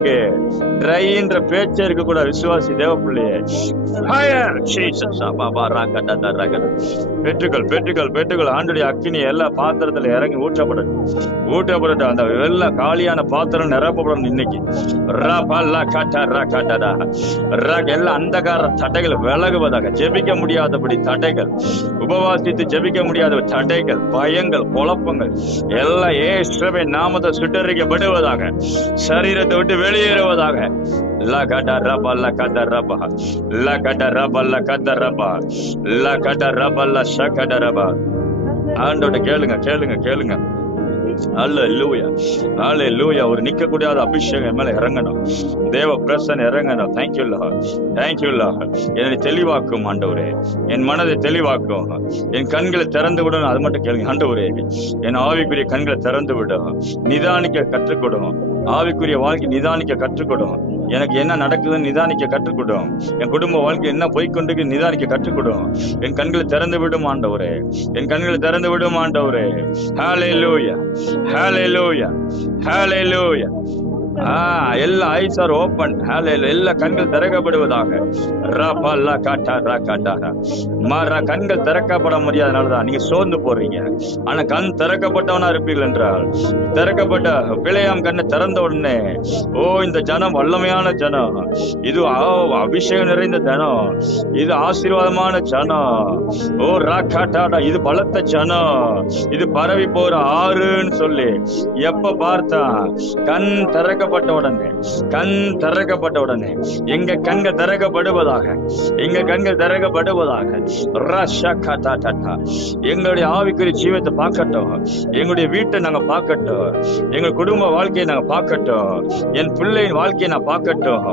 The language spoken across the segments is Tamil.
ட்ரைன்ற பேச்சே இருக்க கூட விசுவாசி தேவ பிள்ளையே. பெற்றுக்கள் பெற்றுக்கள் பெற்றுக்கள் ஆண்டுடைய அக்கினி எல்லா பாத்திரத்துல இறங்கி ஊற்றப்படட்டும். அந்த எல்லா காலியான பாத்திரம் நிரப்பப்படணும் இன்னைக்கு. எல்லா அந்தகார தடைகள் விலகுவதாக, ஜெபிக்க முடியாதபடி தடைகள், உபவாசித்து ஜெபிக்க முடியாத தடைகள், பயங்கள், குழப்பங்கள் எல்லாம் இயேசுவின் நாமத்தை சுட்டரிக்கப்படுவதாக, சரீரத்தை விட்டு வெளியேறுவதாக. ஆண்டோட கேளுங்க கேளுங்க கேளுங்க. அல்லேலூயா அல்லேலூயா. ஒரு நிக்க கூடாத அபிஷேகம் மேல இறங்கணும், தேவ பிரசன்னம் இறங்கணும். Thank you Lord, thank you Lord. என்னை தெளிவாக்கும் ஆண்டவரே, என் மனதை தெளிவாக்கும், என் கண்களை திறந்து விடணும். அது மட்டும் கேளுங்க ஆண்டவரே. என் ஆவிக்குரிய கண்களை திறந்து விடும், நிதானிக்க கற்றுக்கொடும். ஆவிக்குரிய வாழ்க்கை நிதானிக்க கற்றுக்கொடும். எனக்கு என்ன நடக்குதுன்னு நிதானிக்க கற்றுக்கொடும். என் குடும்ப வாழ்க்கை என்ன போய்கொண்டு நிதானிக்க கற்றுக்கொடும். என் கண்களை திறந்து விடும் ஆண்டவரே, என் கண்களை திறந்து விடும் ஆண்டவரே. ஹல்லேலூயா ஹல்லேலூயா ஹல்லேலூயா. எல்லா ஐஸ் ஆர் ஓபன். எல்லா கண்கள் திறக்கப்படுவதாக. கண்கள் திறக்கப்பட முடியாதனாலதான் நீங்க சோர்ந்து போறீங்க. ஆனா கண் திறக்கப்பட்டவனா இருப்பீர்கள் என்றால், திறக்கப்பட்ட பிழையாம் கண்ணை திறந்த உடனே, இந்த ஜனம் வல்லமையான ஜனம், இது அபிஷேகம் நிறைந்த ஜனம், இது ஆசீர்வாதமான ஜனம், இது பலத்த ஜனம், இது பரவி போற ஆறுன்னு சொல்லி எப்ப பார்த்தா கண் திறக்கப்பட்ட உடனே, கண் திறக்கப்பட்ட உடனே எங்க கண்கள் திறக்கப்படுவதாக, எங்க கண்கள் திறக்கப்படுவதாக. எங்களுடைய ஆவிக்குரிய ஜீவத்தை பார்க்கட்டும், எங்களுடைய வீட்டை நாங்க பார்க்கட்டும், எங்க குடும்ப வாழ்க்கையை நாங்க பார்க்கட்டும், என் பிள்ளையின் வாழ்க்கையை நான் பார்க்கட்டும்,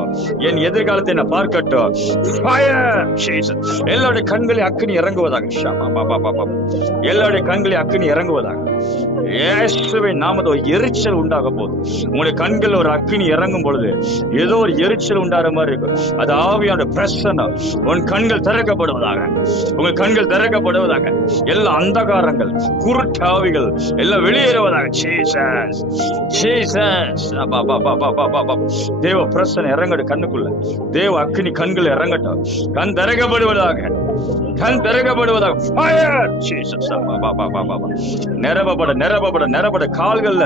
என் எதிர்காலத்தை நான் பார்க்கட்டும். எல்லாருடைய கண்களை அக்கினி இறங்குவதாக, எல்லாருடைய கண்களை அக்கினி இறங்குவதாக. இயேசுவின் நாமத்தில் ஒரு எரிச்சல் உண்டாக போகுது. உங்களுடைய கண்கள் ஒரு அக்கினி இறங்கும் பொழுது ஏதோ ஒரு எரிச்சல் உண்டாகிற மாதிரி இருக்கும். அது ஆவியான பிரசன்னம். உன் கண்கள் திறக்கப்படுவதாக, உங்கள் கண்கள் திறக்கப்படுவதாக. எல்லா அந்தகாரங்கள், குருட்டாவிகள் எல்லாம் வெளியேறுவதாக. தேவ பிரசன்னம் இறங்கட்டும் கண்ணுக்குள்ள. தேவ அக்கினி கண்கள் இறங்கட்டும். கண் திறக்கப்படுவதாக, கண் திறக்கப்படுவதாக. நிரப்பப்பட நிரப்பப்பட நிரப்பட. கால்கள்ல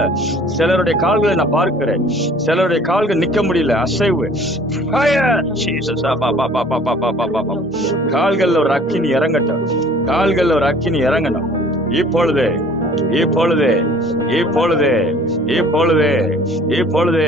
சிலருடைய கால்களை நான் பார்க்கிறேன், சிலருடைய கால்கள் நிக்க முடியல, அசைவு. கால்கள்ல ஒரு அக்கினி இறங்கட்டும், கால்கள்ல ஒரு அக்கினி இறங்கணும். இப்பொழுது இப்பொழுது இப்பொழுது இப்பொழுது இப்பொழுது